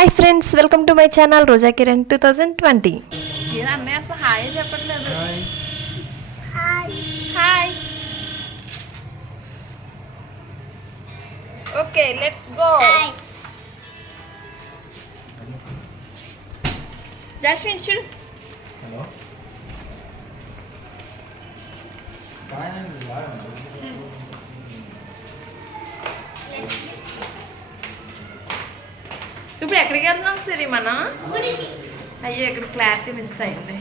Hi friends, welcome to my channel Roja Kiran 2020. అన్నయ్య అసలు hi చెప్పట్లేదు. Hi. Okay, let's go. Jasmine చూడు. హలో. ఇప్పుడు ఎక్కడికి వెళ్తున్నాం సిరి మనం? అయ్యో, ఇక్కడ క్లారిటీ మిస్ అయింది.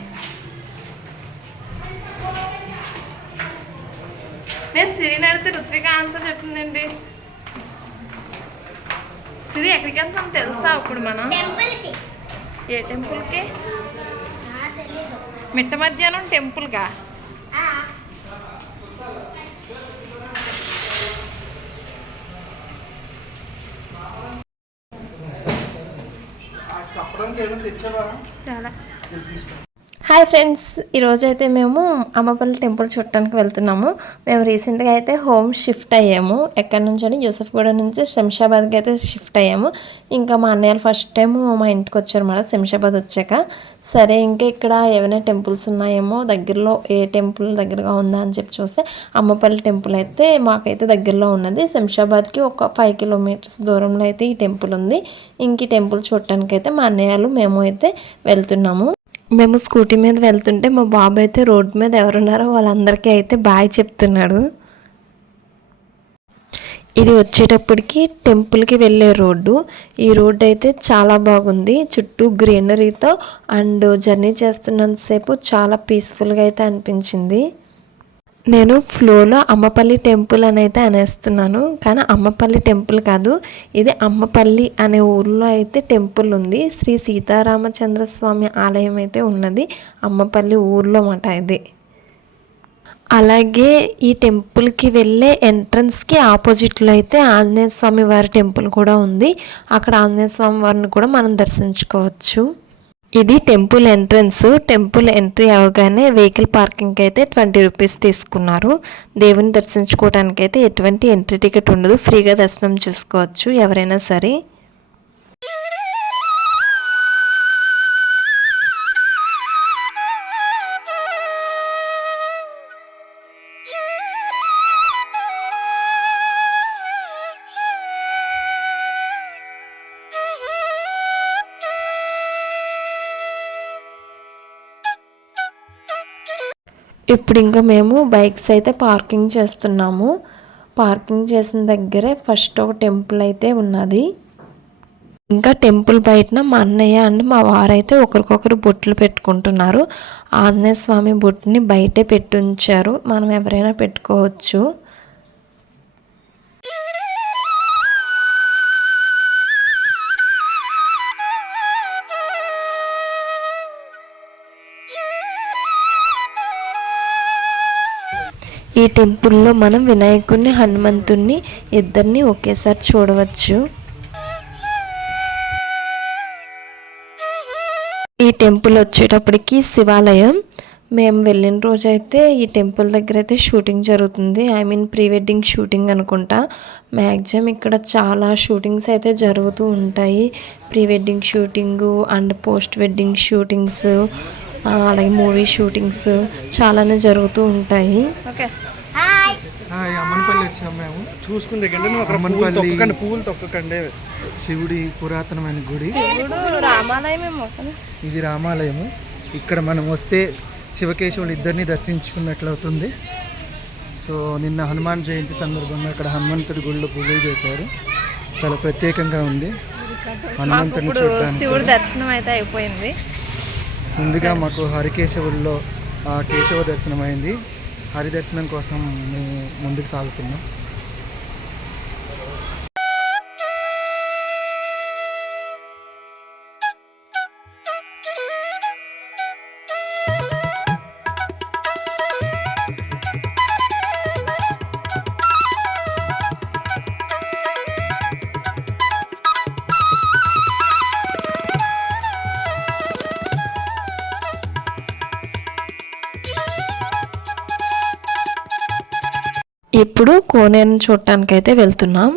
నేను సిరిని అడిగితే ఋత్విక ఆన్సర్ చెప్తుందండి. సిరి ఎక్కడికి వెళ్తాం తెలుసా ఇప్పుడు మనం? ఏ టెంపుల్కి? మిట్ట మధ్యాహ్నం టెంపుల్గా? చాలా. హాయ్ ఫ్రెండ్స్, ఈరోజైతే మేము అమ్మపల్లి టెంపుల్ చూడటానికి వెళ్తున్నాము. మేము రీసెంట్గా అయితే హోమ్ షిఫ్ట్ అయ్యాము. ఎక్కడి నుంచి అని యూసఫ్గూడ నుంచి శంషాబాద్కి అయితే షిఫ్ట్ అయ్యాము. ఇంకా మా అన్నయ్యలు ఫస్ట్ టైం మా ఇంటికి వచ్చారు అన్నమాట శంషాబాద్ వచ్చాక. సరే, ఇంకా ఇక్కడ ఏమైనా టెంపుల్స్ ఉన్నాయేమో దగ్గరలో, ఏ టెంపుల్ దగ్గరగా ఉందా అని చెప్పి చూస్తే అమ్మపల్లి టెంపుల్ అయితే మాకైతే దగ్గరలో ఉన్నది. శంషాబాద్కి ఒక 5 కిలోమీటర్స్ దూరంలో అయితే ఈ టెంపుల్ ఉంది. ఇంక ఈ టెంపుల్ చూడటానికి అయితే మా అన్నయ్యలు మేము అయితే వెళ్తున్నాము. మేము స్కూటీ మీద వెళ్తుంటే మా బాబు అయితే రోడ్డు మీద ఎవరున్నారో వాళ్ళందరికీ అయితే బాయ్ చెప్తున్నాడు. ఇది వచ్చేటప్పటికి టెంపుల్కి వెళ్ళే రోడ్డు. ఈ రోడ్డు అయితే చాలా బాగుంది, చుట్టూ గ్రీనరీతో. అండ్ జర్నీ చేస్తున్నంతసేపు చాలా పీస్ఫుల్గా అయితే అనిపించింది. నేను ఫ్లోలో అమ్మపల్లి టెంపుల్ అని అయితే అనేస్తున్నాను, కానీ అమ్మపల్లి టెంపుల్ కాదు, ఇది అమ్మపల్లి అనే ఊర్లో అయితే టెంపుల్ ఉంది. శ్రీ సీతారామచంద్ర స్వామి ఆలయం అయితే ఉన్నది అమ్మపల్లి ఊర్లో మాట ఇది. అలాగే ఈ టెంపుల్కి వెళ్ళే ఎంట్రన్స్కి ఆపోజిట్లో అయితే ఆంజనేయ స్వామి వారి టెంపుల్ కూడా ఉంది. అక్కడ ఆంజనేయ స్వామి వారిని కూడా మనం దర్శించుకోవచ్చు. ఇది టెంపుల్ ఎంట్రన్స్. టెంపుల్ ఎంట్రీ అవగానే వెహికల్ పార్కింగ్కి అయితే 20 రూపీస్ తీసుకున్నారు. దేవుని దర్శించుకోవడానికి అయితే ఎటువంటి ఎంట్రీ టికెట్ ఉండదు, ఫ్రీగా దర్శనం చేసుకోవచ్చు ఎవరైనా సరే. ఇప్పుడు ఇంకా మేము బైక్స్ అయితే పార్కింగ్ చేస్తున్నాము. పార్కింగ్ చేసిన దగ్గరే ఫస్ట్ ఒక టెంపుల్ అయితే ఉన్నది. ఇంకా టెంపుల్ బయటన మా అన్నయ్య అండ్ మా వారైతే ఒకరికొకరు బొట్లు పెట్టుకుంటున్నారు. ఆంజనేయ స్వామి బొట్టుని బయటే పెట్టి ఉంచారు, మనం ఎవరైనా పెట్టుకోవచ్చు. ఈ టెంపుల్లో మనం వినాయకుడిని, హనుమంతుడిని ఇద్దరిని ఒకేసారి చూడవచ్చు. ఈ టెంపుల్ వచ్చేటప్పటికి శివాలయం. మేము వెళ్ళిన రోజైతే ఈ టెంపుల్ దగ్గర అయితే షూటింగ్ జరుగుతుంది. ప్రీ వెడ్డింగ్ షూటింగ్ అనుకుంటా. మ్యాక్సిమం ఇక్కడ చాలా షూటింగ్స్ అయితే జరుగుతూ ఉంటాయి. Pre wedding shooting and post wedding shootings, అలాగే మూవీ షూటింగ్స్ చాలానే జరుగుతూ ఉంటాయి. అమ్మన్పల్లి వచ్చాము మేము. చూసుకుంది పూలు తొక్కకండి. శివుడి పురాతనమైన గుడి, ఇది రామాలయము. ఇక్కడ మనం వస్తే శివకేశవులు ఇద్దరిని దర్శించుకున్నట్లు అవుతుంది. సో నిన్న హనుమాన్ జయంతి సందర్భంగా ఇక్కడ హనుమంతుడి గుడిలో పూజలు చేశారు. చాలా ప్రత్యేకంగా ఉంది. హనుమంతుడిని చూడడానికి శివుడి దర్శనం అయితే అయిపోయింది. ముందుగా మాకు హరికేశవుల్లో కేశవ దర్శనం అయింది. హరి దర్శనం కోసం మేము ముందుకు సాగుతున్నాం. ఇప్పుడు కోనేరుని చూడటానికి అయితే వెళ్తున్నాం.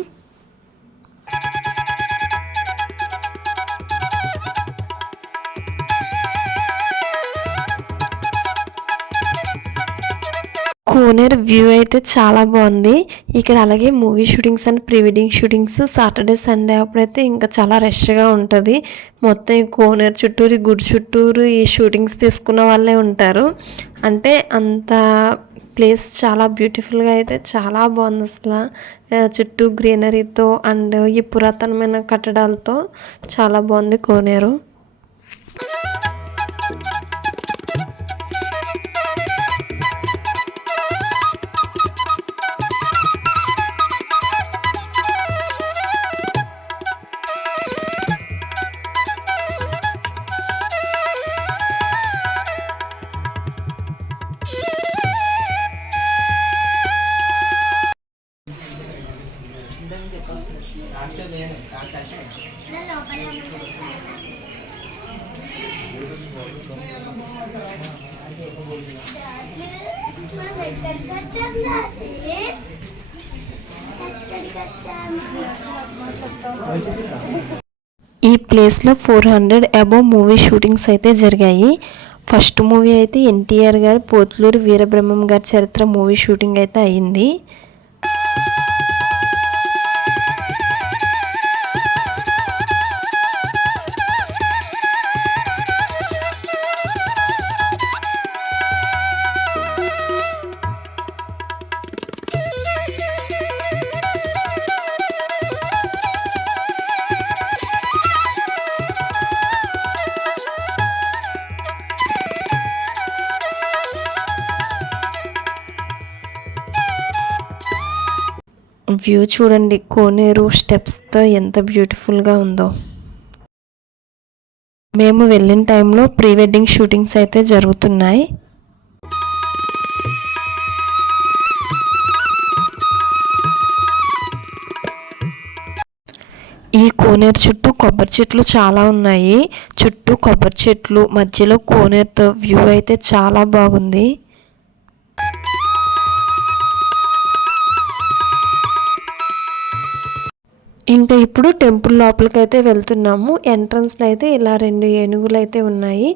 కోనేరు వ్యూ అయితే చాలా బాగుంది ఇక్కడ. అలాగే movie shootings and pre wedding shootings Saturday Sunday అప్పుడైతే ఇంకా చాలా రష్గా ఉంటుంది. మొత్తం ఈ కోనేరు చుట్టూరు, ఈ గుడి చుట్టూరు ఈ షూటింగ్స్ తీసుకున్న వాళ్ళే ఉంటారు. అంటే అంత ప్లేస్ చాలా బ్యూటిఫుల్గా అయితే చాలా బాగుంది అసలు. చుట్టూ గ్రీనరీతో అండ్ ఈ పురాతనమైన కట్టడాలతో చాలా బాగుంది కోనేరు. ఈ ప్లేస్లో 400 అబోవ్ మూవీ షూటింగ్స్ అయితే జరిగాయి. ఫస్ట్ మూవీ అయితే ఎన్టీఆర్ గారు పోతులూరు వీరబ్రహ్మం గారి చరిత్ర మూవీ షూటింగ్ అయితే అయ్యింది. వ్యూ చూడండి, కోనేరు స్టెప్స్తో ఎంత బ్యూటిఫుల్గా ఉందో. మేము వెళ్ళిన టైంలో ప్రీ వెడ్డింగ్ షూటింగ్స్ అయితే జరుగుతున్నాయి. ఈ కోనేరు చుట్టూ కొబ్బరి చెట్లు చాలా ఉన్నాయి. చుట్టూ కొబ్బరి చెట్లు మధ్యలో కోనేరుతో వ్యూ అయితే చాలా బాగుంది. ఇంకా ఇప్పుడు టెంపుల్ లోపలికి అయితే వెళ్తున్నాము. ఎంట్రన్స్లో అయితే ఇలా 2 ఏనుగులు అయితే ఉన్నాయి.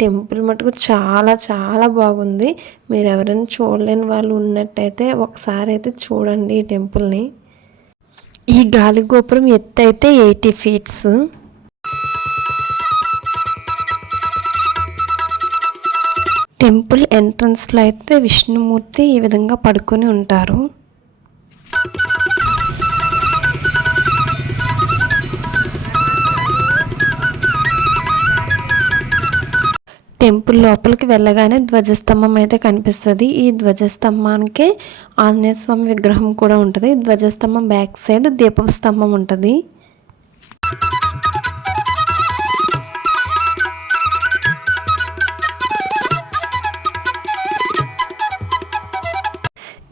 టెంపుల్ మటుకు చాలా చాలా బాగుంది. మీరు ఎవరైనా చూడలేని వాళ్ళు ఉన్నట్టయితే ఒకసారి అయితే చూడండి ఈ టెంపుల్ని. ఈ గాలి గోపురం ఎత్తు అయితే 80 feet. టెంపుల్ ఎంట్రన్స్లో అయితే విష్ణుమూర్తి ఈ విధంగా పడుకొని ఉంటారు. టెంపుల్ లోపలికి వెళ్ళగానే ధ్వజస్తంభం అయితే కనిపిస్తుంది. ఈ ధ్వజస్తంభానికి ఆంజనేయ స్వామి విగ్రహం కూడా ఉంటుంది. ధ్వజస్తంభం బ్యాక్ సైడ్ దీపపు స్తంభం ఉంటుంది.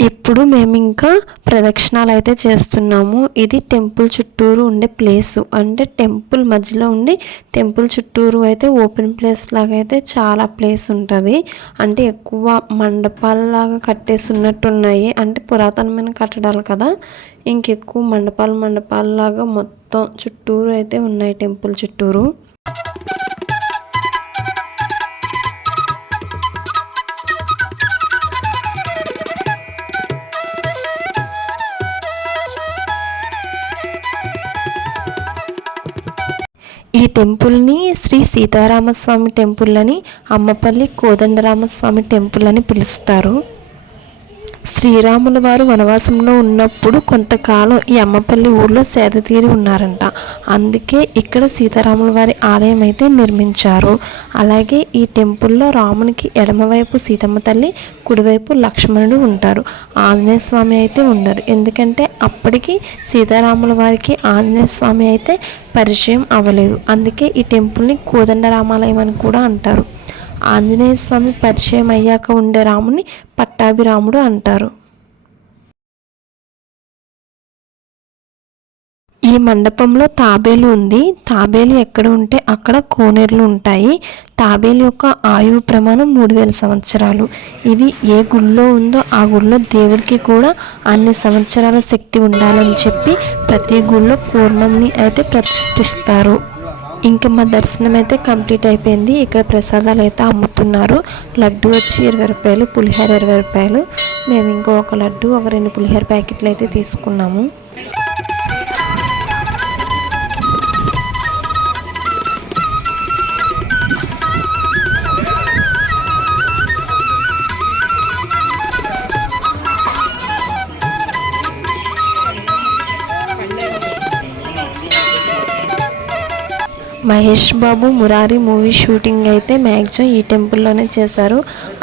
ఇప్పుడు మేము ఇంకా ప్రదక్షిణాలు అయితే చేస్తున్నాము. ఇది టెంపుల్ చుట్టూరు ఉండే ప్లేసు, అంటే టెంపుల్ మధ్యలో ఉండి టెంపుల్ చుట్టూరు అయితే ఓపెన్ ప్లేస్ లాగా అయితే చాలా ప్లేస్ ఉంటుంది. అంటే ఎక్కువ మండపాలలాగా కట్టేసి ఉన్నట్టున్నాయి. అంటే పురాతనమైన కట్టడాలు కదా, ఇంకెక్కువ మండపాలలాగా మొత్తం చుట్టూరు అయితే ఉన్నాయి టెంపుల్ చుట్టూరు. ఈ టెంపుల్ని శ్రీ సీతారామస్వామి టెంపుల్ అని, అమ్మపల్లి కోదండరామస్వామి టెంపుల్ అని పిలుస్తారు. శ్రీరాముల వారు వనవాసంలో ఉన్నప్పుడు కొంతకాలం ఈ అమ్మపల్లి ఊర్లో సేద తీరి ఉన్నారంట. అందుకే ఇక్కడ సీతారాముల వారి ఆలయం అయితే నిర్మించారు. అలాగే ఈ టెంపుల్లో రామునికి ఎడమవైపు సీతమ్మ తల్లి, కుడివైపు లక్ష్మణుడు ఉంటారు. ఆంజనేయ స్వామి అయితే ఉండరు. ఎందుకంటే అప్పటికి సీతారాముల వారికి ఆంజనేయ స్వామి అయితే పరిచయం అవ్వలేదు. అందుకే ఈ టెంపుల్ని కోదండరామాలయం అని కూడా అంటారు. ఆంజనేయ స్వామి పరిచయం అయ్యాక ఉండే రాముని పట్టాభిరాముడు అంటారు. ఈ మండపంలో తాబేలు ఉంది. తాబేలు ఎక్కడ ఉంటే అక్కడ కోనేరులు ఉంటాయి. తాబేలు యొక్క ఆయువు ప్రమాణం 3000 సంవత్సరాలు. ఇది ఏ గుళ్ళో ఉందో ఆ గుళ్ళో దేవుడికి కూడా అన్ని సంవత్సరాల శక్తి ఉండాలని చెప్పి ప్రతి గుళ్ళో పూర్ణంని అయితే ప్రతిష్ఠిస్తారు. ఇంకా మా దర్శనం అయితే కంప్లీట్ అయిపోయింది. ఇక్కడ ప్రసాదాలు అయితే అమ్ముతున్నారు. లడ్డు వచ్చి 20 రూపాయలు, పులిహోర 20 రూపాయలు. మేము ఇంకో ఒక లడ్డు, ఒక 2 పులిహోర ప్యాకెట్లు అయితే తీసుకున్నాము. మహేష్ బాబు మురారి మూవీ షూటింగ్ అయితే మ్యాక్సిమం ఈ టెంపుల్లోనే చేశారు.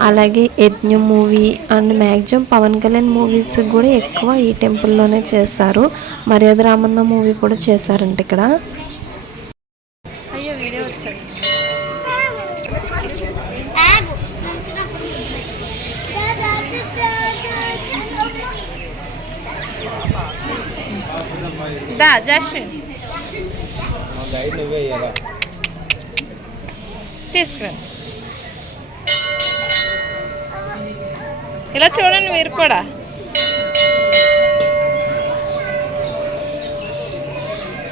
అలాగే Yagnam movie and maximum Pawan Kalyan movies కూడా ఎక్కువ ఈ టెంపుల్లోనే చేశారు. మర్యాద రామన్న మూవీ కూడా చేశారంట ఇక్కడ. అయ్యో వీడియో వచ్చాడు. దా జాస్మిన్ తీసుకురండి. ఇలా చూడండి మీరు కూడా.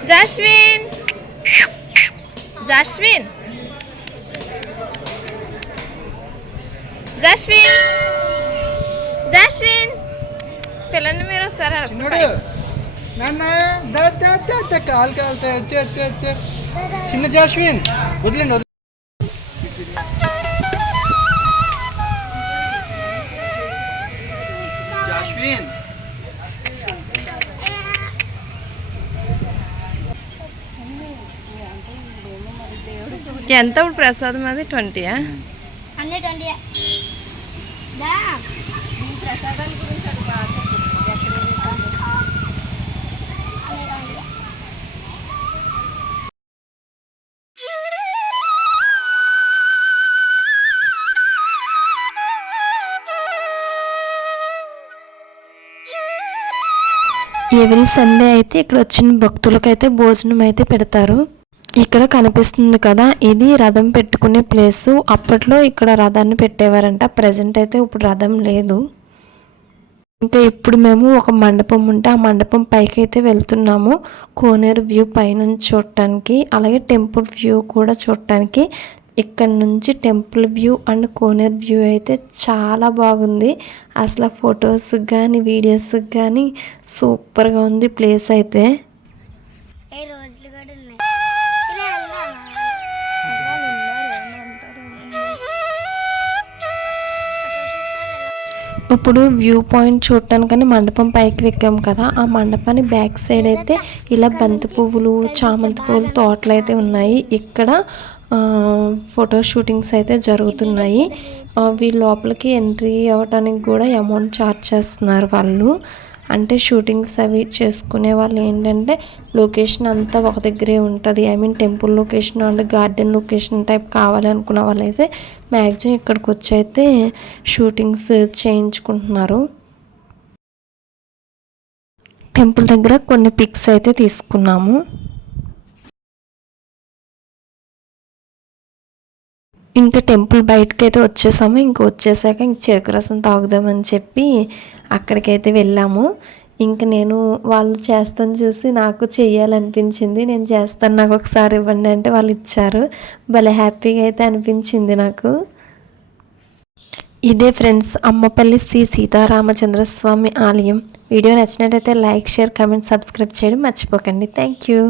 జాస్మిన్ జాస్మిన్ జాస్మిన్ జాస్మిన్ పిల్లని మీరు ఒకసారి కాలు కాలుతాయి. వచ్చే చిన్న జాస్మిన్ వదిలేండి. జాస్మిన్ ఎంత ఇప్పుడు ప్రసాదం అది 20యా? అన్నీ 20. ప్రసాదాల గురించి అది బాగా ఎవ్రీ సండే అయితే ఇక్కడ వచ్చిన భక్తులకైతే భోజనం అయితే పెడతారు. ఇక్కడ కనిపిస్తుంది కదా, ఇది రథం పెట్టుకునే ప్లేసు. అప్పట్లో ఇక్కడ రథాన్ని పెట్టేవారంట. ప్రజెంట్ అయితే ఇప్పుడు రథం లేదు. ఇంకా ఇప్పుడు మేము ఒక మండపం ఉంటే ఆ మండపం పైకి అయితే వెళ్తున్నాము. కోనేరు వ్యూ పైనుంచి చూడటానికి, అలాగే టెంపుల్ వ్యూ కూడా చూడటానికి. ఇక్కడ నుంచి temple view and Koneru view అయితే చాలా బాగుంది. అసలు ఫొటోస్ కానీ వీడియోస్ కానీ సూపర్గా ఉంది ప్లేస్ అయితే. రోజులు కూడా ఉన్నాయి. ఇప్పుడు వ్యూ పాయింట్ చూడటానికని మండపం పైకి ఎక్కాం కదా, ఆ మండపాన్ని బ్యాక్ సైడ్ అయితే ఇలా బంతి పువ్వులు, చామంతి పువ్వులు తోటలు అయితే ఉన్నాయి. ఇక్కడ ఫోటో షూటింగ్స్ అయితే జరుగుతున్నాయి. వీళ్ళ లోపలికి ఎంట్రీ అవ్వడానికి కూడా అమౌంట్ ఛార్జ్ చేస్తున్నారు వాళ్ళు. అంటే షూటింగ్స్ అవి చేసుకునే వాళ్ళు ఏంటంటే లొకేషన్ అంతా ఒక దగ్గరే ఉంటుంది. I mean temple location and garden location type కావాలి అనుకున్న వాళ్ళు అయితే మ్యాక్సిమం ఇక్కడికి వచ్చి అయితే షూటింగ్స్ చేయించుకుంటున్నారు. టెంపుల్ దగ్గర కొన్ని పిక్స్ అయితే తీసుకున్నాము. ఇంకా టెంపుల్ బయటకి అయితే వచ్చేసాము. వచ్చేసాక చెరుకు రసం తాగుదామని చెప్పి అక్కడికైతే వెళ్ళాము. నేను వాళ్ళు చేస్తాను చూసి నాకు చెయ్యాలనిపించింది. నేను చేస్తాను, నాకు ఒకసారి ఇవ్వండి అంటే వాళ్ళు ఇచ్చారు. భలే హ్యాపీగా అయితే అనిపించింది నాకు. ఇదే ఫ్రెండ్స్ అమ్మపల్లి శ్రీ సీతారామచంద్రస్వామి ఆలయం. వీడియో నచ్చినట్టయితే లైక్, షేర్, కామెంట్, సబ్స్క్రైబ్ చేయడం మర్చిపోకండి. Thank you.